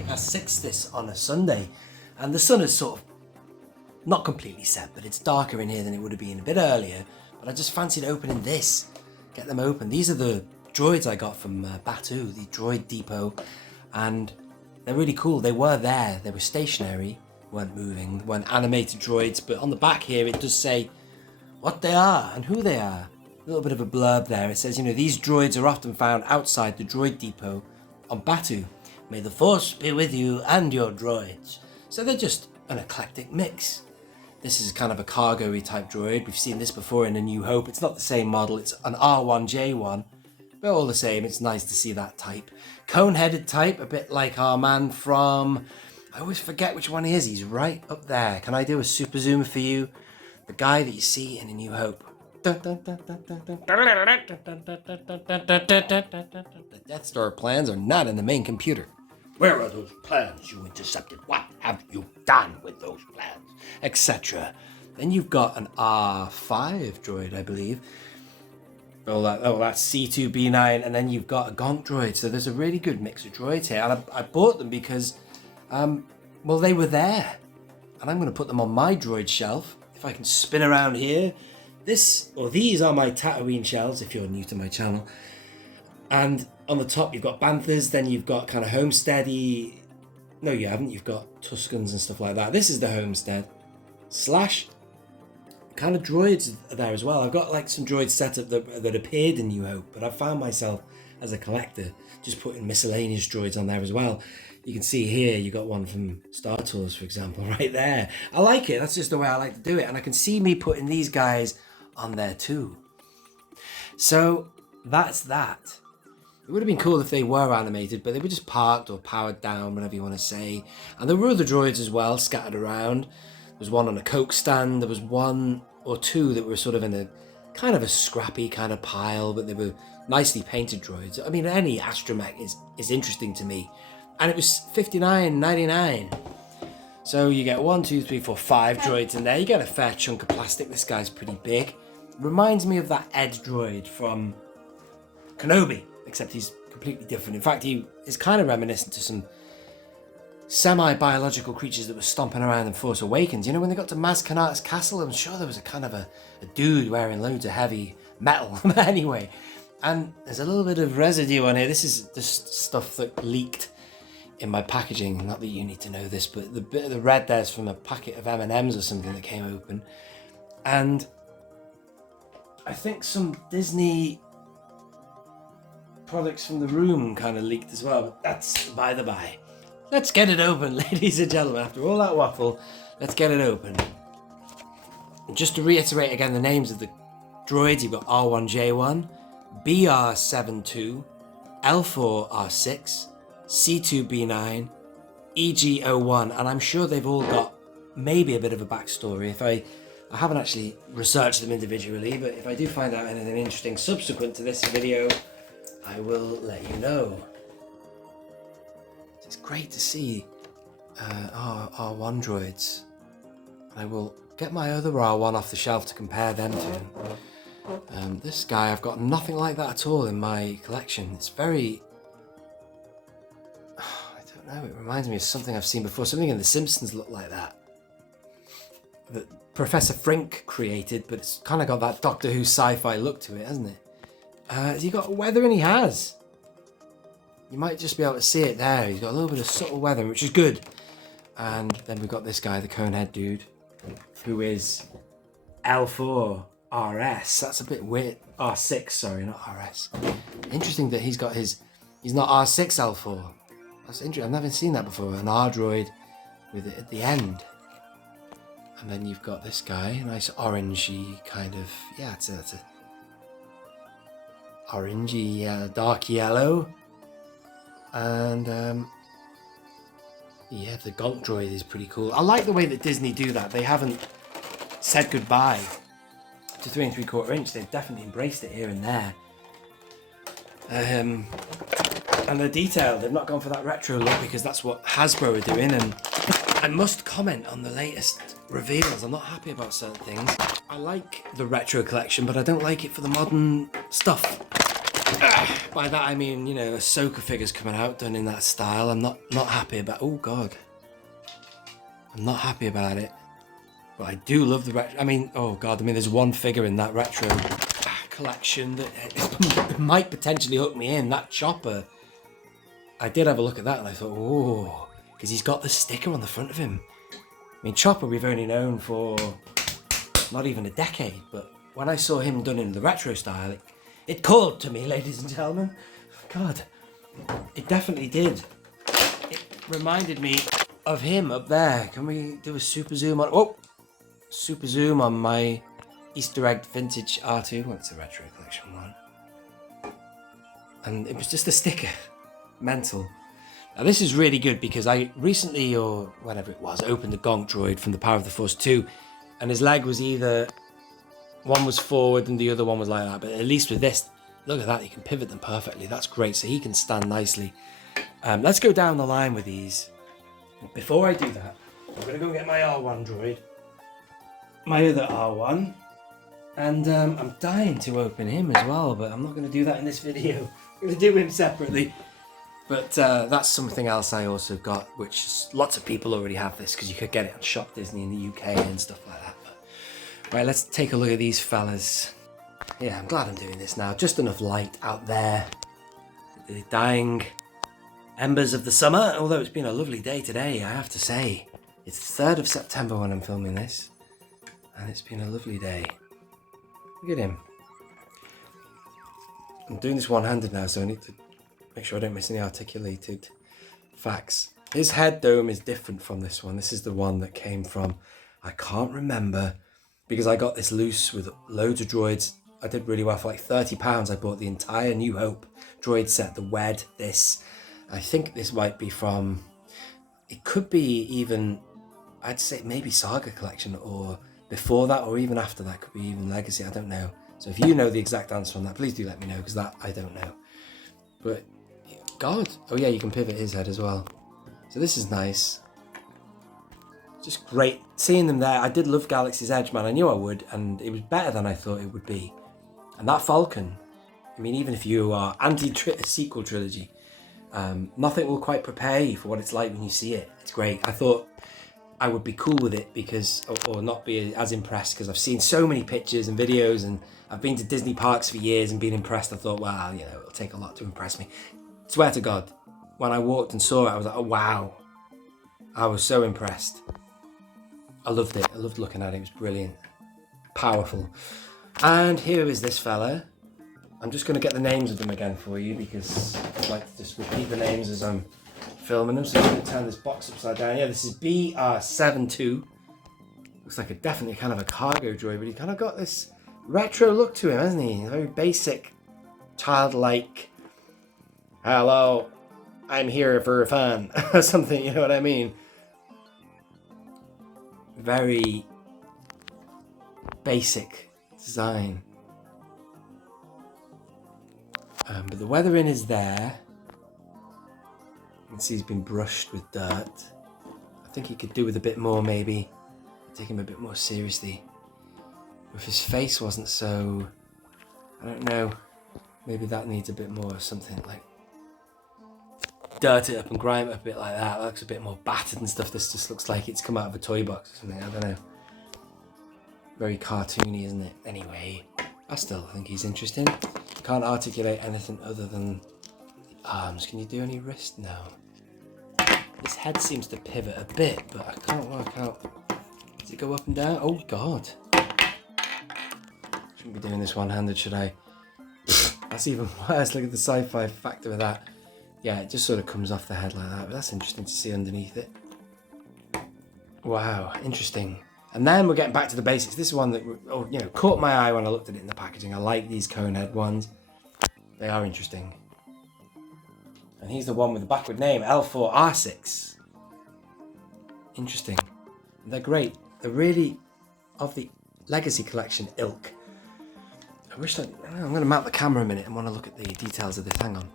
6:20 this on a Sunday, and the sun is sort of not completely set, but it's darker in here than it would have been a bit earlier. But I just fancied opening this, get them open. These are the droids I got from Batuu, the droid depot, and they're really cool. They were there, they were stationary, weren't moving, weren't animated droids, but on the back here it does say what they are and who they are. A little bit of a blurb there. It says, these droids are often found outside the droid depot on Batuu. May the force be with you and your droids. So they're just an eclectic mix. This is kind of a cargo-y type droid. We've seen this before in A New Hope. It's not the same model. It's an R1J1. But all the same, it's nice to see that type. Cone-headed type, a bit like our man from... I always forget which one he is. He's right up there. Can I do a super zoom for you? The guy that you see in A New Hope. The Death Star plans are not in the main computer. Where are those plans you intercepted? What have you done with those plans? Etc. Then you've got an R5 droid, I believe. That's C2B9, and then you've got a Gonk droid. So there's a really good mix of droids here, and I bought them because, they were there, and I'm going to put them on my droid shelf. If I can spin around here, these are my Tatooine shelves. If you're new to my channel, and on the top you've got Banthas, then you've got kind of Homesteady. No, you haven't. You've got Tuscans and stuff like that. This is the Homestead / kind of droids there as well. I've got like some droids set up that appeared in New Hope, but I found myself as a collector just putting miscellaneous droids on there as well. You can see here you got one from Star Tours, for example, right there. I like it. That's just the way I like to do it, and I can see me putting these guys on there too. So that's that. It would have been cool if they were animated, but they were just parked or powered down, whatever you want to say. And there were other droids as well, scattered around. There was one on a Coke stand. There was one or two that were sort of in a kind of a scrappy kind of pile, but they were nicely painted droids. I mean, any astromech is interesting to me. And it was $59.99. So you get 1, 2, 3, 4, 5 droids in there. You get a fair chunk of plastic. This guy's pretty big. Reminds me of that Ed droid from Kenobi, except he's completely different. In fact, he is kind of reminiscent to some semi-biological creatures that were stomping around in Force Awakens. When they got to Maz Kanata's castle, I'm sure there was a kind of a dude wearing loads of heavy metal. Anyway, and there's a little bit of residue on here. This is just stuff that leaked in my packaging. Not that you need to know this, but the bit of the red there's from a packet of M&Ms or something that came open. And I think some Disney products from the room kind of leaked as well, but that's by the by. Let's get it open, ladies and gentlemen. After all that waffle, let's get it open. And just to reiterate again the names of the droids, you've got R1J1, BR72, L4R6, C2B9, EG01, and I'm sure they've all got maybe a bit of a backstory. I haven't actually researched them individually, but if I do find out anything interesting subsequent to this video, I will let you know. It's great to see our R1 droids. I will get my other R1 off the shelf to compare them to. This guy, I've got nothing like that at all in my collection. It's very... I don't know, it reminds me of something I've seen before. Something in The Simpsons looked like that Professor Frink created, but it's kind of got that Doctor Who sci-fi look to it, hasn't it? Has he got weathering? He has. You might just be able to see it there. He's got a little bit of subtle weathering, which is good. And then we've got this guy, the conehead dude, who is L4RS. That's a bit weird. R6, sorry, not RS. Interesting that he's not R6L4. That's interesting. I've never seen that before. An R droid with it at the end. And then you've got this guy, nice orangey kind of, it's a orangey, dark yellow. And the Gonk droid is pretty cool. I like the way that Disney do that. They haven't said goodbye to 3 3/4 inch. They've definitely embraced it here and there. And they're detailed. They've not gone for that retro look because that's what Hasbro are doing. And I must comment on the latest reveals. I'm not happy about certain things. I like the retro collection, but I don't like it for the modern stuff. By that I mean, you know, Ahsoka figures coming out done in that style. I'm not happy about. Oh God, I'm not happy about it. But I do love the retro. I mean, oh God, I mean, there's one figure in that retro collection that might potentially hook me in. That Chopper. I did have a look at that and I thought, oh, because he's got the sticker on the front of him. I mean, Chopper we've only known for not even a decade, but when I saw him done in the retro style, it called to me, ladies and gentlemen. God, it definitely did. It reminded me of him up there. Can we do a super zoom on? Oh, super zoom on my Easter egg vintage R2. Well, it's a retro collection one. And it was just a sticker. Mental. Now this is really good because I recently, or whenever it was, opened the Gonk droid from the Power of the Force 2, and his leg was either, one was forward and the other one was like that, but at least with this, look at that, you can pivot them perfectly. That's great, so he can stand nicely. Let's go down the line with these. Before I do that, I'm going to go get my R1 droid, my other R1, and I'm dying to open him as well, but I'm not going to do that in this video. I'm going to do him separately. But that's something else I also got, which lots of people already have this because you could get it on Shop Disney in the UK and stuff like that. But, right, let's take a look at these fellas. Yeah, I'm glad I'm doing this now. Just enough light out there. The dying embers of the summer, although it's been a lovely day today, I have to say. It's the 3rd of September when I'm filming this, and it's been a lovely day. Look at him. I'm doing this one-handed now, so I need to make sure I don't miss any articulated facts. His head dome is different from this one. This is the one that came from, I can't remember, because I got this loose with loads of droids. I did really well for like £30. I bought the entire New Hope droid set, the WED, this. I think this might be from, it could be even, I'd say maybe Saga Collection, or before that, or even after that, could be even Legacy, I don't know. So if you know the exact answer on that, please do let me know, because that I don't know. But God, oh yeah, you can pivot his head as well. So this is nice. Just great seeing them there. I did love Galaxy's Edge, man. I knew I would, and it was better than I thought it would be. And that Falcon, I mean, even if you are anti-sequel trilogy, nothing will quite prepare you for what it's like when you see it. It's great. I thought I would be cool with it because, or not be as impressed, because I've seen so many pictures and videos, and I've been to Disney parks for years and been impressed. I thought, well, you know, it'll take a lot to impress me. Swear to God, when I walked and saw it, I was like, oh wow. I was so impressed. I loved it. I loved looking at it. It was brilliant. Powerful. And here is this fella. I'm just going to get the names of them again for you because I'd like to just repeat the names as I'm filming them. So I'm going to turn this box upside down. Yeah, this is BR72. Looks like definitely kind of a cargo droid, but he kind of got this retro look to him, hasn't he? A very basic, childlike, hello, I'm here for fun, or something, you know what I mean? Very basic design. But the weathering is there. You can see he's been brushed with dirt. I think he could do with a bit more, maybe. Take him a bit more seriously. If his face wasn't so, I don't know, maybe that needs a bit more of something like dirt it up and grime it up a bit like that. That looks a bit more battered and stuff. This just looks like it's come out of a toy box or something. I don't know. Very cartoony, isn't it? Anyway, I still think he's interesting. Can't articulate anything other than the arms. Can you do any wrist? No. His head seems to pivot a bit, but I can't work out. Does it go up and down? Oh God. Shouldn't be doing this one-handed, should I? That's even worse. Look at the sci-fi factor of that. Yeah, it just sort of comes off the head like that, but that's interesting to see underneath it. Wow, interesting. And then we're getting back to the basics. This is one that, you know, caught my eye when I looked at it in the packaging. I like these cone head ones. They are interesting. And he's the one with the backward name, L4R6. Interesting. They're great. They're really of the Legacy Collection ilk. I'm going to mount the camera a minute and want to look at the details of this. Hang on.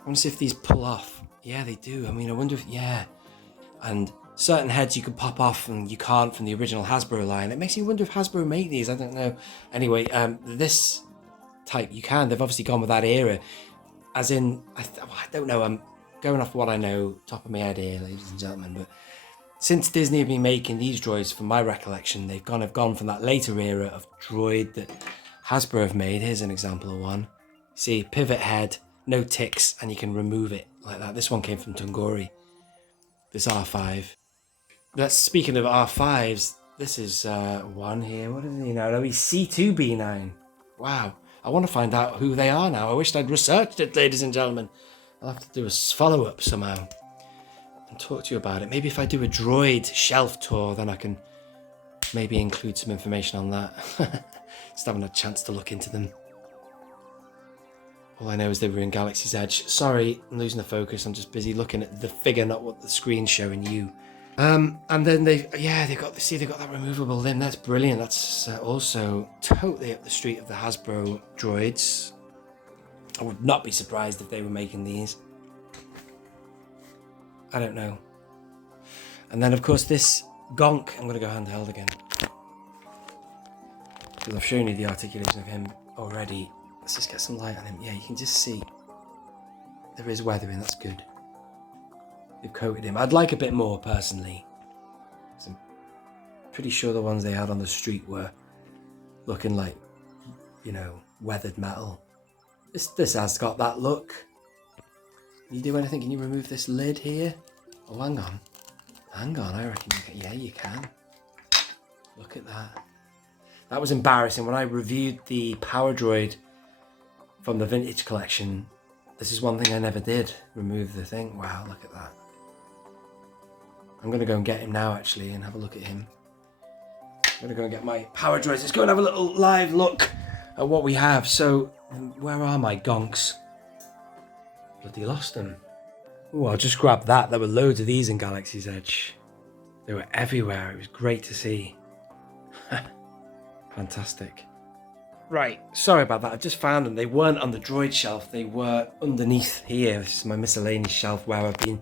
I want to see if these pull off. Yeah, they do. I mean, I wonder if, yeah. And certain heads you can pop off and you can't from the original Hasbro line. It makes you wonder if Hasbro made these. I don't know. Anyway, this type you can. They've obviously gone with that era. As in, I don't know, I'm going off what I know, top of my head here, ladies and gentlemen, but since Disney have been making these droids, from my recollection, they've kind of gone from that later era of droid that Hasbro have made. Here's an example of one. See, pivot head, no ticks, and you can remove it like that. This one came from Tungori, this R5. That's speaking of R5s, this is one here. What is he now? No, he's C2B9. Wow. I want to find out who they are now. I wished I'd researched it, ladies and gentlemen. I'll have to do a follow-up somehow and talk to you about it. Maybe if I do a droid shelf tour, then I can maybe include some information on that. Just haven't had a chance to look into them. All I know is they were in Galaxy's Edge. Sorry, I'm losing the focus. I'm just busy looking at the figure, not what the screen's showing you. And then they've got that removable limb. That's brilliant. That's also totally up the street of the Hasbro droids. I would not be surprised if they were making these. I don't know. And then of course this Gonk, I'm going to go handheld again, because I've shown you the articulation of him already. Let's just get some light on him. Yeah, you can just see there is weathering. That's good. They've coated him. I'd like a bit more personally. I'm pretty sure the ones they had on the street were looking like, you know, weathered metal. This has got that look. Can you do anything? Can you remove this lid here? Oh, hang on. Hang on, I reckon you can. Yeah, you can. Look at that. That was embarrassing. When I reviewed the Power Droid from the vintage collection, this is one thing I never did. Remove the thing. Wow, look at that. I'm going to go and get him now, actually, and have a look at him. I'm going to go and get my Power Droids. Let's go and have a little live look at what we have. So, where are my Gonks? Bloody lost them. Oh, I'll just grab that. There were loads of these in Galaxy's Edge. They were everywhere. It was great to see. Fantastic. Right, sorry about that. I just found them. They weren't on the droid shelf. They were underneath here. This is my miscellaneous shelf where I've been,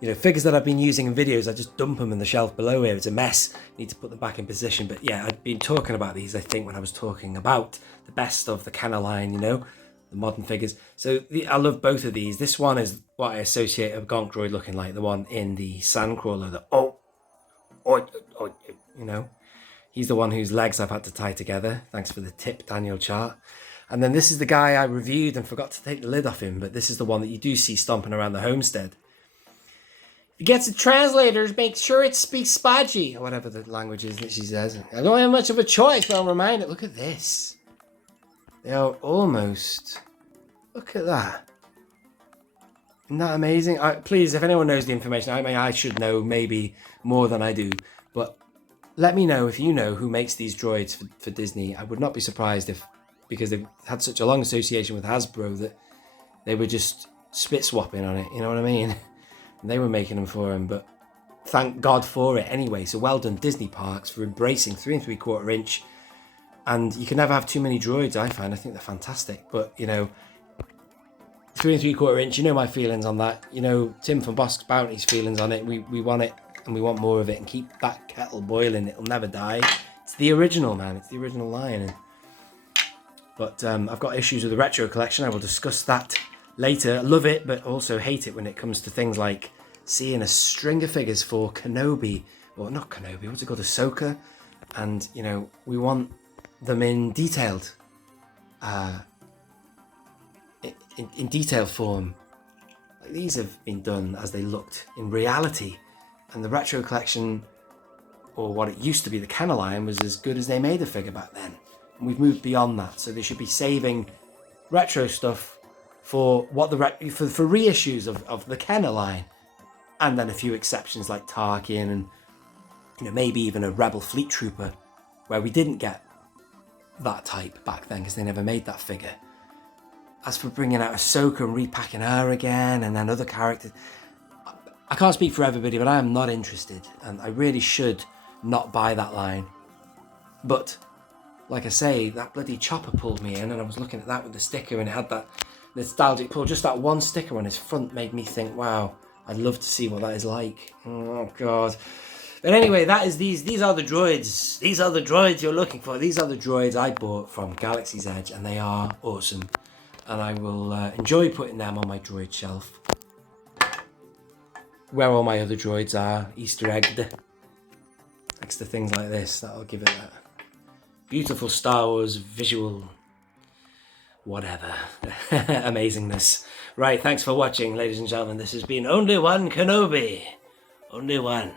you know, figures that I've been using in videos, I just dump them in the shelf below here. It's a mess. Need to put them back in position. But yeah, I'd been talking about these, I think, when I was talking about the best of the Kenner line, you know, the modern figures. So I love both of these. This one is what I associate a Gonk droid looking like, the one in the Sandcrawler, the you know. He's the one whose legs I've had to tie together. Thanks for the tip, Daniel Chart. And then this is the guy I reviewed and forgot to take the lid off him, but this is the one that you do see stomping around the homestead. If you get the translators, make sure it speaks Spudgy, or whatever the language is that she says. I don't have much of a choice, but I'm reminded. Look at this. They are almost... Look at that. Isn't that amazing? Please, if anyone knows the information, I should know maybe more than I do, but let me know if you know who makes these droids for Disney. I would not be surprised if, because they've had such a long association with Hasbro, that they were just spit swapping on it, you know what I mean? And they were making them for him, but thank God for it anyway. So well done, Disney Parks, for embracing 3 3/4 inch. And you can never have too many droids, I find. I think they're fantastic. But, you know, 3 3/4 inch, you know my feelings on that. You know, Tim from Bosk's Bounty's feelings on it. We want it. And we want more of it, and keep that kettle boiling. It'll never die. It's the original, man. It's the original line. But I've got issues with the retro collection. I will discuss that later. I love it, but also hate it when it comes to things like seeing a string of figures for Kenobi, or not Kenobi, what's it called, Ahsoka, and you know we want them in detailed, in detailed form. Like these have been done as they looked in reality. And the retro collection, or what it used to be, the Kenner line, was as good as they made a figure back then. And we've moved beyond that, so they should be saving retro stuff for what for reissues of the Kenner line, and then a few exceptions like Tarkin and, you know, maybe even a Rebel Fleet Trooper, where we didn't get that type back then because they never made that figure. As for bringing out Ahsoka and repacking her again, and then other characters, I can't speak for everybody, but I am not interested, and I really should not buy that line. But, like I say, that bloody chopper pulled me in, and I was looking at that with the sticker, and it had that nostalgic pull. Just that one sticker on his front made me think, wow, I'd love to see what that is like. Oh, God. But anyway, that is these are the droids. These are the droids you're looking for. These are the droids I bought from Galaxy's Edge, and they are awesome. And I will enjoy putting them on my droid shelf, where all my other droids are Easter egged next to things like this. That'll give it that beautiful Star Wars visual whatever amazingness. Right, thanks for watching, ladies and gentlemen. This has been Only One Kenobi. Only one.